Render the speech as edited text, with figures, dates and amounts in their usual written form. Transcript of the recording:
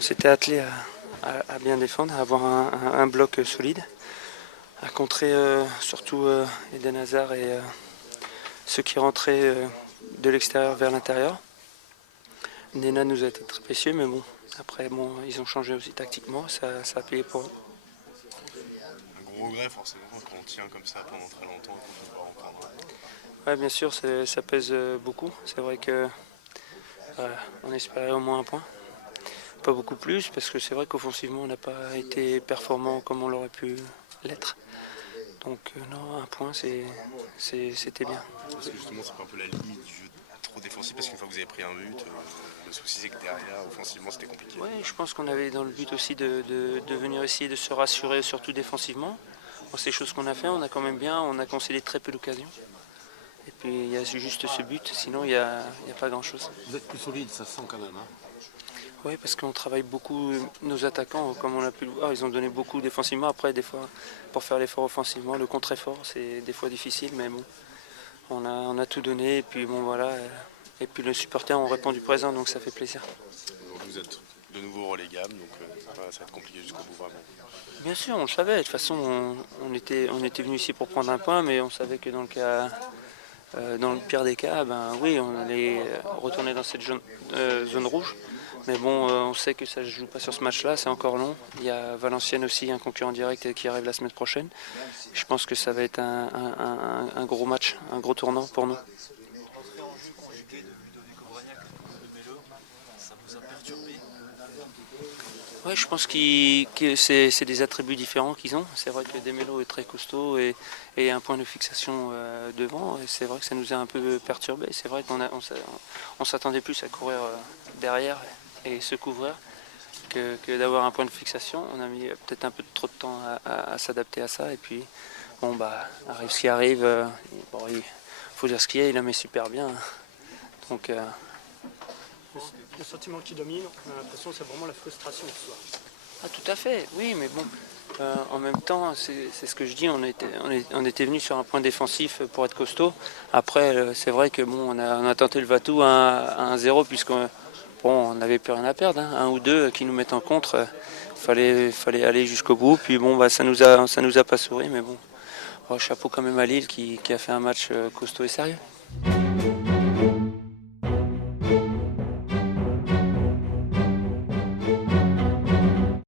s'était attelé à bien défendre, à avoir un bloc solide, à contrer surtout Eden Hazard et ceux qui rentraient de l'extérieur vers l'intérieur. Nena nous a été très précieux, mais bon, après ils ont changé aussi tactiquement, ça a payé pour eux. Un gros regret forcément quand on tient comme ça pendant très longtemps et qu'on peut pas en prendre. Ouais, bien sûr, ça pèse beaucoup. C'est vrai que on espérait au moins un point. Pas beaucoup plus, parce que c'est vrai qu'offensivement, on n'a pas été performant comme on l'aurait pu l'être. Donc non, un point, c'était bien. Parce que justement, c'est pas un peu la limite du jeu trop défensif, parce qu'une fois que vous avez pris un but, le souci c'est que derrière, offensivement, c'était compliqué. Ouais, je pense qu'on avait dans le but aussi de venir essayer de se rassurer, surtout défensivement. Bon, c'est des choses qu'on a fait, on a quand même bien, on a concédé très peu d'occasions. Et puis il y a juste ce but, sinon il n'y a pas grand-chose. Vous êtes plus solide, ça se sent quand même. Hein. Oui, parce qu'on travaille beaucoup, nos attaquants, comme on a pu le voir, ils ont donné beaucoup défensivement. Après, des fois, pour faire l'effort offensivement, le contre-effort, c'est des fois difficile, mais bon, on a tout donné, et puis bon, voilà. Et puis les supporters ont répondu présent, donc ça fait plaisir. Vous êtes de nouveau relégable, donc voilà, ça va être compliqué jusqu'au bout vraiment. Bien sûr, on le savait. De toute façon, on était venu ici pour prendre un point, mais on savait que dans le pire des cas, ben oui, on allait retourner dans cette zone rouge. Mais bon, on sait que ça ne se joue pas sur ce match-là, c'est encore long. Il y a Valenciennes aussi, un concurrent direct qui arrive la semaine prochaine. Je pense que ça va être un gros match, un gros tournant pour nous. L'entrée en jeu conjuguée de Ludovic Auragnac et de Melo, ça vous a perturbé? Oui, je pense que c'est des attributs différents qu'ils ont. C'est vrai que Demelo est très costaud et un point de fixation devant. Et c'est vrai que ça nous a un peu perturbé. C'est vrai qu'on s'attendait plus à courir derrière et se couvrir que d'avoir un point de fixation. On a mis peut-être un peu trop de temps à s'adapter à ça. Et puis, bon, bah, arrive ce qui arrive. Bon, il faut dire ce qu'il y a, il la met super bien. Donc, le sentiment qui domine, on a l'impression que c'est vraiment la frustration ce soir. ah, tout à fait, oui, mais bon, en même temps, c'est ce que je dis, on était venu sur un point défensif pour être costaud. Après, c'est vrai que bon, on a tenté le va-tout à 1-0 puisqu'on n'avait plus rien à perdre, hein. Un ou deux qui nous mettent en contre, fallait aller jusqu'au bout. Puis bon, bah, ça nous a pas souri, mais bon, chapeau quand même à Lille qui a fait un match costaud et sérieux.